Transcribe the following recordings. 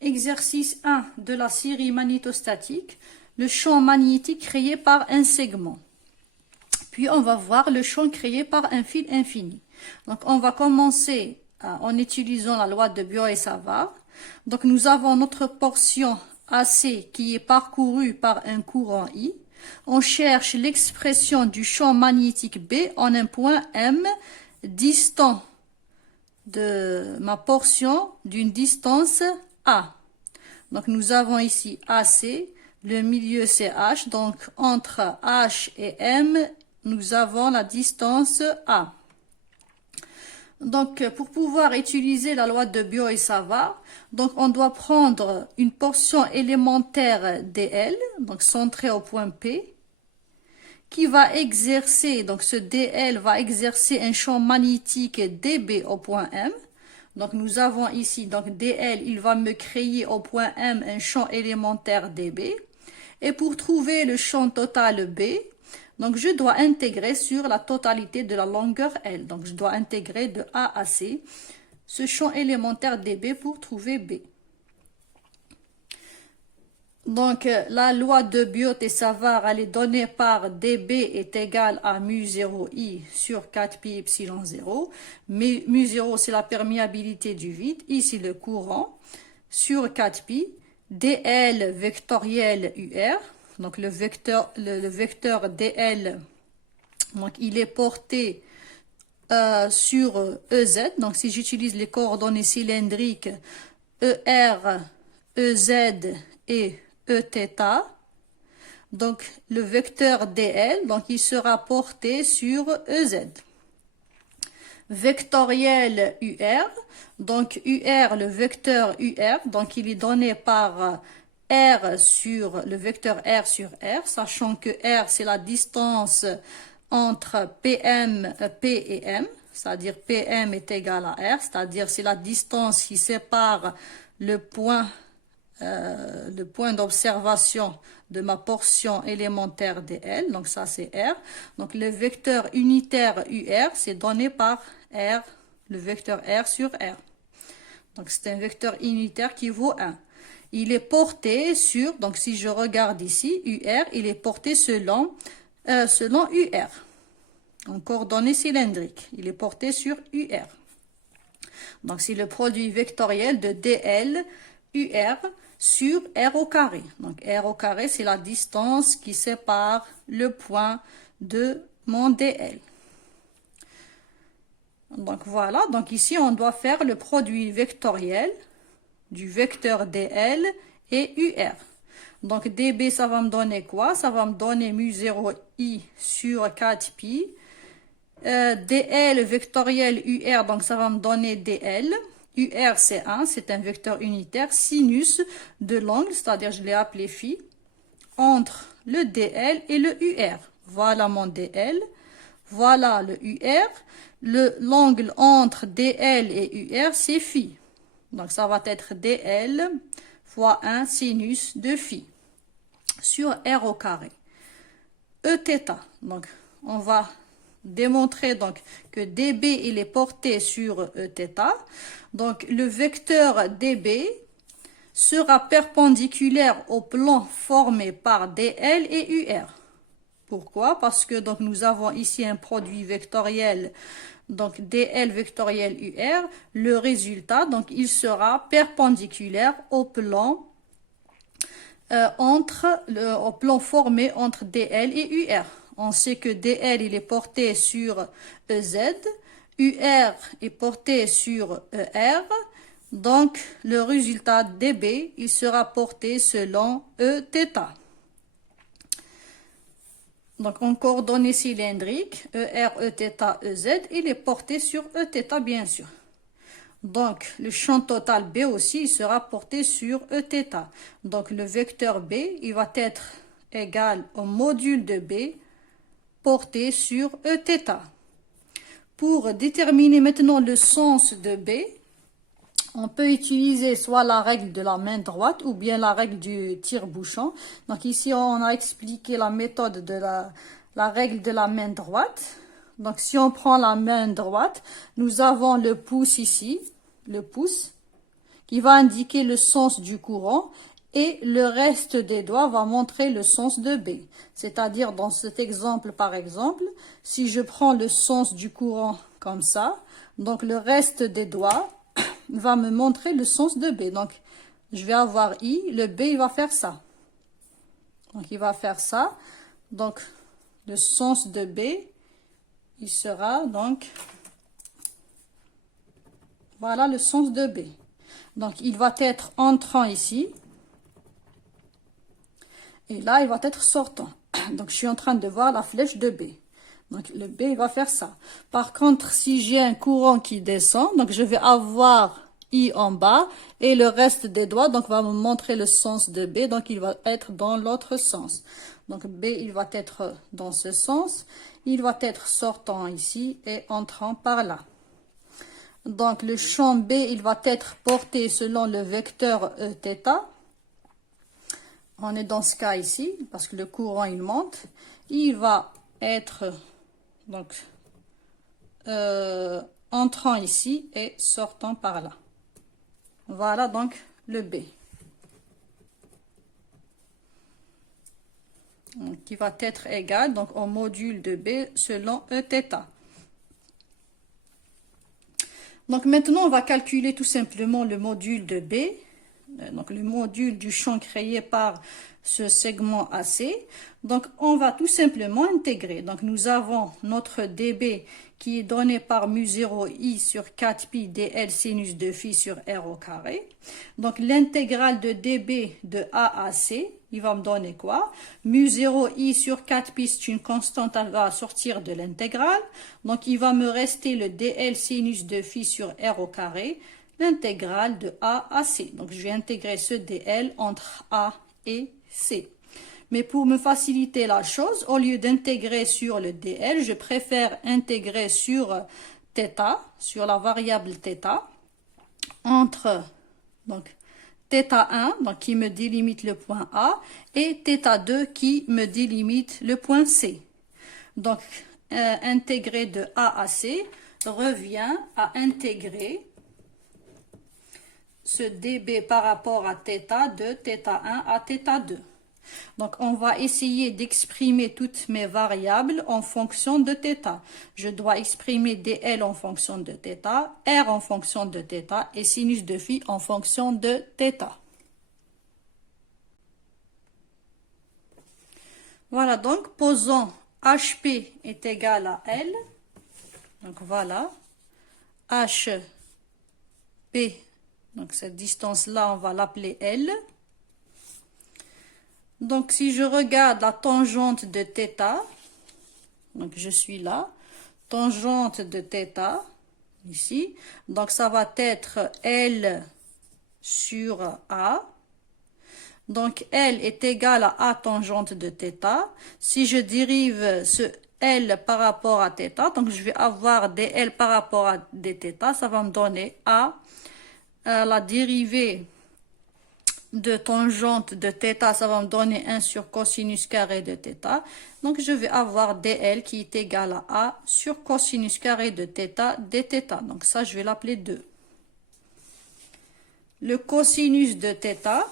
Exercice 1 de la série magnétostatique, le champ magnétique créé par un segment. Puis on va voir le champ créé par un fil infini. Donc on va commencer en utilisant la loi de Biot et Savart. Donc nous avons notre portion AC qui est parcourue par un courant I. On cherche l'expression du champ magnétique B en un point M distant de ma portion d'une distance A. Donc nous avons ici AC, le milieu c'est H, donc entre H et M, nous avons la distance A. Donc pour pouvoir utiliser la loi de Biot et Savart, donc on doit prendre une portion élémentaire dl, donc centrée au point P, qui va exercer, donc ce dl va exercer un champ magnétique dB au point M. Donc nous avons ici, donc dl, il va me créer au point M un champ élémentaire dB. Et pour trouver le champ total B, donc je dois intégrer sur la totalité de la longueur L. Donc je dois intégrer de A à C ce champ élémentaire dB pour trouver B. Donc la loi de Biot et Savart, elle est donnée par dB est égal à mu0i sur 4pi epsilon 0. Mu0 c'est la perméabilité du vide, ici le courant, sur 4pi, dl vectoriel UR. Donc le vecteur dl, donc il est porté sur EZ. Donc si j'utilise les coordonnées cylindriques ER, EZ et Eθ, donc le vecteur dl, donc il sera porté sur EZ. Vectoriel UR, donc UR, le vecteur UR, donc il est donné par R sur le vecteur R sur R, sachant que R c'est la distance entre PM, P et M, c'est-à-dire PM est égal à R, c'est-à-dire c'est la distance qui sépare le point d'observation de ma portion élémentaire dl, donc ça c'est R. Donc le vecteur unitaire UR c'est donné par R, le vecteur R sur R. Donc c'est un vecteur unitaire qui vaut 1. Il est porté sur, donc si je regarde ici, UR, il est porté selon UR. En coordonnées cylindriques, il est porté sur UR. Donc c'est le produit vectoriel de DL UR sur R au carré. Donc R au carré, c'est la distance qui sépare le point de mon DL. Donc voilà, donc ici on doit faire le produit vectoriel du vecteur dl et UR. Donc dB, ça va me donner quoi? Ça va me donner mu0i sur 4pi. dl vectoriel UR, donc ça va me donner dl. UR c'est 1, c'est un vecteur unitaire, sinus de l'angle, c'est-à-dire je l'ai appelé phi, entre le dl et le UR. Voilà mon dl, voilà le UR. L'angle entre dl et UR c'est phi. Donc ça va être dl fois 1 sinus de phi sur r au carré. Eθ, donc on va démontrer donc que dB il est porté sur Eθ. Donc le vecteur dB sera perpendiculaire au plan formé par dl et UR. Pourquoi? Parce que donc nous avons ici un produit vectoriel, donc dl vectoriel UR, le résultat, donc il sera perpendiculaire au plan au plan formé entre dl et UR. On sait que dl il est porté sur EZ, UR est porté sur ER, donc le résultat dB il sera porté selon Eθ. Donc en coordonnées cylindriques, ER, Eθ, EZ, il est porté sur Eθ bien sûr. Donc le champ total B aussi il sera porté sur Eθ. Donc le vecteur B il va être égal au module de B porté sur Eθ. Pour déterminer maintenant le sens de B, on peut utiliser soit la règle de la main droite ou bien la règle du tire-bouchon. Donc ici, on a expliqué la méthode de la règle de la main droite. Donc si on prend la main droite, nous avons le pouce ici, le pouce, qui va indiquer le sens du courant et le reste des doigts va montrer le sens de B. C'est-à-dire dans cet exemple par exemple, si je prends le sens du courant comme ça, donc le reste des doigts va me montrer le sens de B. Donc je vais avoir I, le B il va faire ça. Donc il va faire ça. Donc le sens de B, il sera donc, voilà le sens de B. Donc il va être entrant ici. Et là, il va être sortant. Donc, je suis en train de voir la flèche de B. Donc, le B, il va faire ça. Par contre, si j'ai un courant qui descend, donc je vais avoir I en bas et le reste des doigts, donc va me montrer le sens de B. Donc, il va être dans l'autre sens. Donc, B, il va être dans ce sens. Il va être sortant ici et entrant par là. Donc, le champ B, il va être porté selon le vecteur θ. On est dans ce cas ici, parce que le courant, il monte. Il va être donc entrant ici et sortant par là. Voilà donc le B. Donc, qui va être égal donc, au module de B selon Eθ. Donc maintenant, on va calculer tout simplement le module de B. Donc le module du champ créé par ce segment AC. Donc on va tout simplement intégrer. Donc nous avons notre dB qui est donné par mu0 I sur 4pi dl sinus de phi sur r au carré. Donc l'intégrale de dB de A à C, il va me donner quoi? Mu0 I sur 4pi, c'est une constante, elle va sortir de l'intégrale. Donc il va me rester le dl sinus de phi sur r au carré, l'intégrale de A à C. Donc, je vais intégrer ce dl entre A et C. Mais pour me faciliter la chose, au lieu d'intégrer sur le dl, je préfère intégrer sur θ, sur la variable θ, entre donc θ1, donc qui me délimite le point A, et θ2 qui me délimite le point C. Donc, intégrer de A à C revient à intégrer ce dB par rapport à θ de θ1 à θ2. Donc, on va essayer d'exprimer toutes mes variables en fonction de θ. Je dois exprimer dl en fonction de θ, r en fonction de θ et sinus de phi en fonction de θ. Voilà, donc, posons HP est égal à L. Donc, voilà. HP, donc cette distance-là, on va l'appeler L. Donc, si je regarde la tangente de θ, donc je suis là, tangente de θ, ici, donc ça va être L sur A. Donc, L est égal à A tangente de θ. Si je dérive ce L par rapport à θ, donc je vais avoir dl par rapport à dθ, ça va me donner A, la dérivée de tangente de θ, ça va me donner 1 sur cosinus carré de θ. Donc, je vais avoir dl qui est égal à A sur cosinus carré de θ dθ. Donc, ça, je vais l'appeler 2. Le cosinus de θ,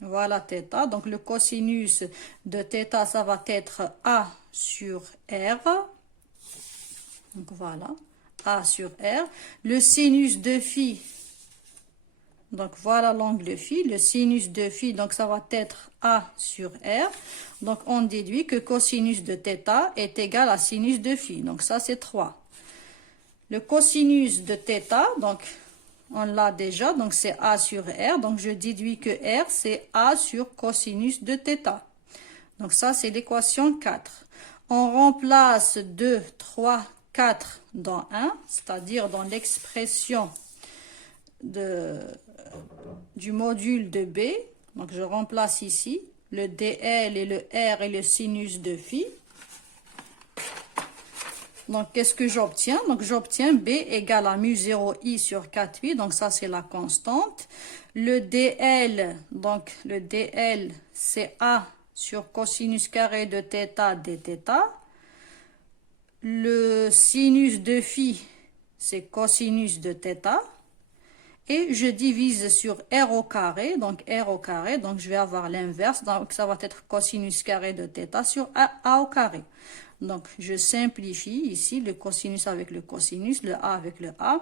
voilà θ. Donc, le cosinus de θ, ça va être A sur R. Donc, voilà. A sur R. Le sinus de phi, donc voilà l'angle phi. Le sinus de phi, donc ça va être A sur R. Donc, on déduit que cosinus de θ est égal à sinus de phi. Donc, ça, c'est 3. Le cosinus de θ, donc, on l'a déjà, donc c'est A sur R. Donc, je déduis que R, c'est A sur cosinus de θ. Donc, ça, c'est l'équation 4. On remplace 2, 3, 4 dans 1, c'est-à-dire dans l'expression du module de B. Donc, je remplace ici le dl et le R et le sinus de phi. Donc, qu'est-ce que j'obtiens? Donc, j'obtiens B égale à mu0 I sur 4pi. Donc, ça, c'est la constante. Le dl, donc, le dl, c'est A sur cosinus carré de θ dθ. Le sinus de phi, c'est cosinus de θ. et je divise sur r au carré, donc r au carré, donc je vais avoir l'inverse, donc ça va être cosinus carré de θ sur a au carré. Donc je simplifie ici le cosinus avec le cosinus, le a avec le a.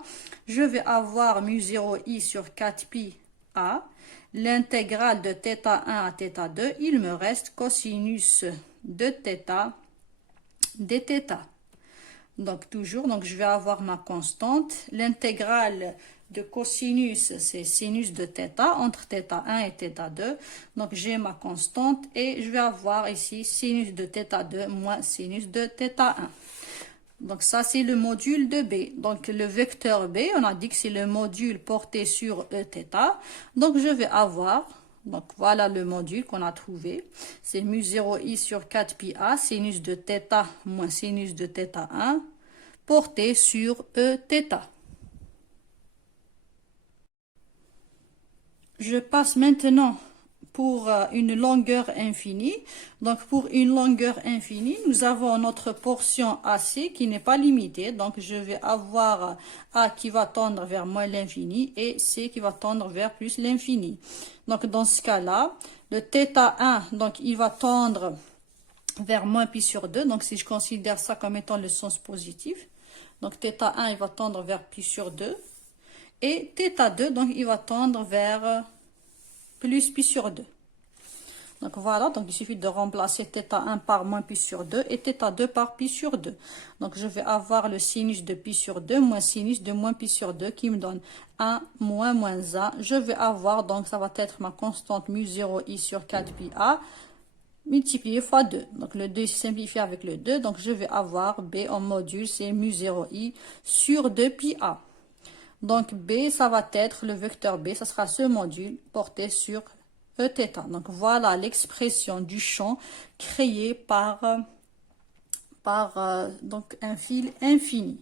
Je vais avoir mu 0i sur 4 pi a, l'intégrale de θ1 à θ2, il me reste cosinus de θ dθ. Donc toujours, donc je vais avoir ma constante, l'intégrale de cosinus, c'est sinus de θ entre θ1 et θ2. Donc j'ai ma constante et je vais avoir ici sinus de θ2 moins sinus de θ1. Donc ça c'est le module de B. Donc le vecteur B, on a dit que c'est le module porté sur Eθ. Donc je vais avoir, donc voilà le module qu'on a trouvé. C'est mu 0i sur 4 pi a, sinus de θ moins sinus de θ1, porté sur Eθ. Je passe maintenant pour une longueur infinie. Donc pour une longueur infinie, nous avons notre portion AC qui n'est pas limitée. Donc je vais avoir A qui va tendre vers moins l'infini et C qui va tendre vers plus l'infini. Donc dans ce cas-là, le θ1, donc il va tendre vers moins pi sur 2. Donc si je considère ça comme étant le sens positif, donc θ1 il va tendre vers pi sur 2. Et θ2, donc il va tendre vers plus pi sur 2. Donc voilà, donc il suffit de remplacer θ1 par moins pi sur 2 et θ2 par pi sur 2. Donc je vais avoir le sinus de pi sur 2 moins sinus de moins pi sur 2 qui me donne 1 moins 1. Je vais avoir, donc ça va être ma constante mu 0i sur 4 pi a multiplié fois 2. Donc le 2 simplifie avec le 2, donc je vais avoir B en module, c'est mu 0i sur 2 pi a. Donc B, ça va être le vecteur B, ça sera ce module porté sur Eθ. Donc voilà l'expression du champ créé par donc un fil infini.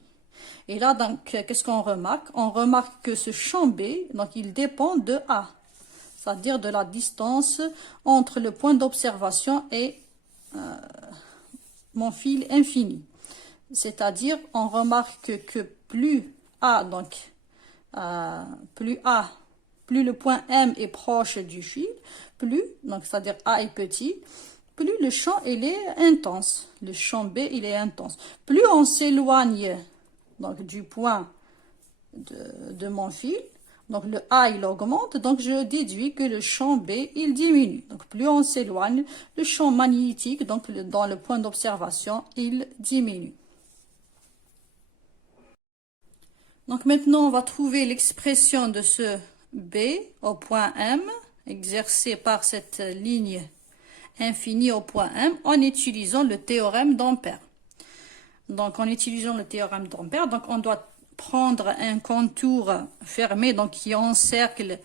Et là, donc, qu'est-ce qu'on remarque? On remarque que ce champ B, donc il dépend de A, c'est-à-dire de la distance entre le point d'observation et mon fil infini. C'est-à-dire, on remarque que plus A, donc plus le point M est proche du fil, plus, donc c'est-à-dire A est petit, plus le champ il est intense. Le champ B il est intense. Plus on s'éloigne donc du point de mon fil, donc le A il augmente, donc je déduis que le champ B il diminue. Donc plus on s'éloigne, le champ magnétique donc dans le point d'observation il diminue. Donc maintenant, on va trouver l'expression de ce B au point M, exercée par cette ligne infinie au point M, en utilisant le théorème d'Ampère. Donc en utilisant le théorème d'Ampère, donc on doit prendre un contour fermé, donc qui encercle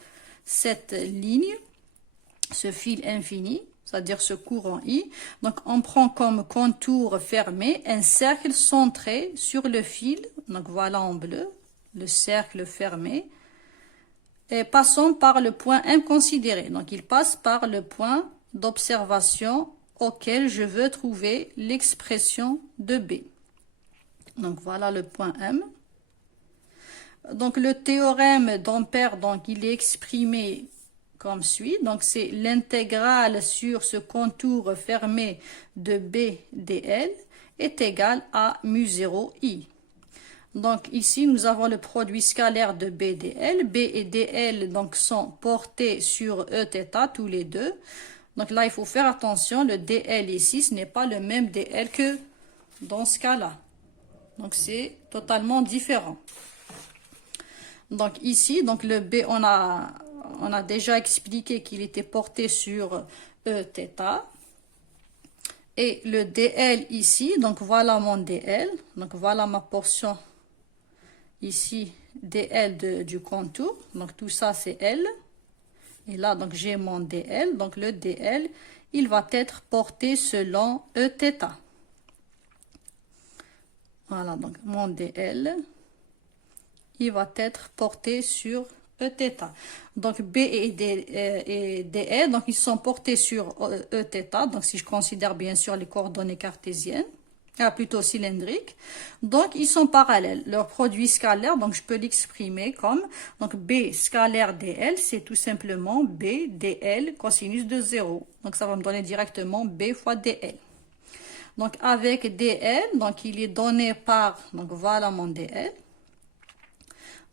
cette ligne, ce fil infini, c'est-à-dire ce courant I. Donc on prend comme contour fermé un cercle centré sur le fil, donc voilà en bleu, le cercle fermé, et passons par le point M considéré. Donc il passe par le point d'observation auquel je veux trouver l'expression de B. Donc voilà le point M. Donc le théorème d'Ampère, donc il est exprimé comme suit. Donc c'est l'intégrale sur ce contour fermé de B dl est égal à mu 0 i. Donc ici, nous avons le produit scalaire de B dl. B et dl donc, sont portés sur Eθ tous les deux. Donc là, il faut faire attention. Le dl ici, ce n'est pas le même dl que dans ce cas-là. Donc c'est totalement différent. Donc ici, donc le B, on a déjà expliqué qu'il était porté sur Eθ. Et le dl ici, donc voilà mon dl. Donc voilà ma portion ici dl du contour, donc tout ça c'est L, et là donc j'ai mon dl, donc le dl il va être porté selon Eθ. Voilà, donc mon dl il va être porté sur Eθ. Donc B et dl, donc ils sont portés sur Eθ, donc si je considère bien sûr les coordonnées cartésiennes. plutôt cylindrique. Donc, ils sont parallèles. Leur produit scalaire, donc je peux l'exprimer comme, donc B scalaire dl, c'est tout simplement B dl cosinus de 0. Donc, ça va me donner directement B fois dl. Donc, avec dl, donc il est donné par, donc voilà mon dl.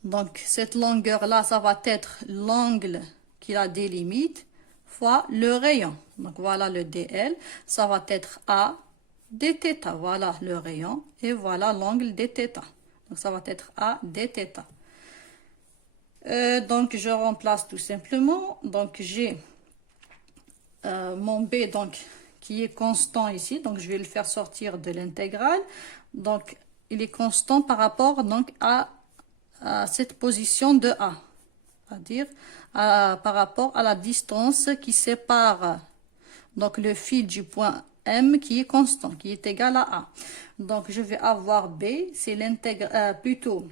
Donc, cette longueur-là, ça va être l'angle qui la délimite fois le rayon. Donc, voilà le dl, ça va être A dθ, voilà le rayon, et voilà l'angle dθ. Donc, ça va être A dθ. Donc, je remplace tout simplement. Donc, j'ai mon B, donc, qui est constant ici. Donc, je vais le faire sortir de l'intégrale. Donc, il est constant par rapport donc, à cette position de A. C'est-à-dire par rapport à la distance qui sépare donc, le fil du point M qui est constant, qui est égal à A. Donc, je vais avoir B, c'est plutôt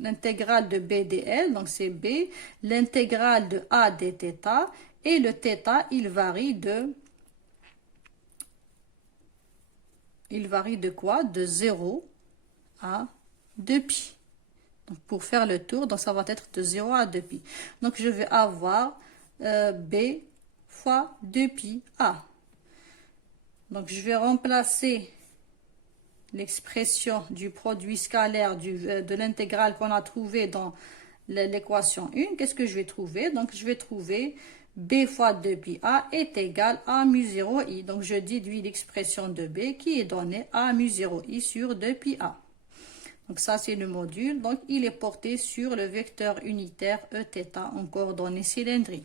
l'intégrale de B dl, donc c'est B, l'intégrale de A dθ, et le θ, il varie de quoi? De 0 à 2π. Donc, pour faire le tour, donc ça va être de 0 à 2π. Donc, je vais avoir B fois 2π A. Donc, je vais remplacer l'expression du produit scalaire de l'intégrale qu'on a trouvé dans l'équation 1. Qu'est-ce que je vais trouver? Donc, je vais trouver B fois 2πA est égal à mu 0i. Donc, je déduis l'expression de B qui est donnée à mu 0i sur 2πA. Donc, ça, c'est le module. Donc, il est porté sur le vecteur unitaire Eθ en coordonnées cylindriques.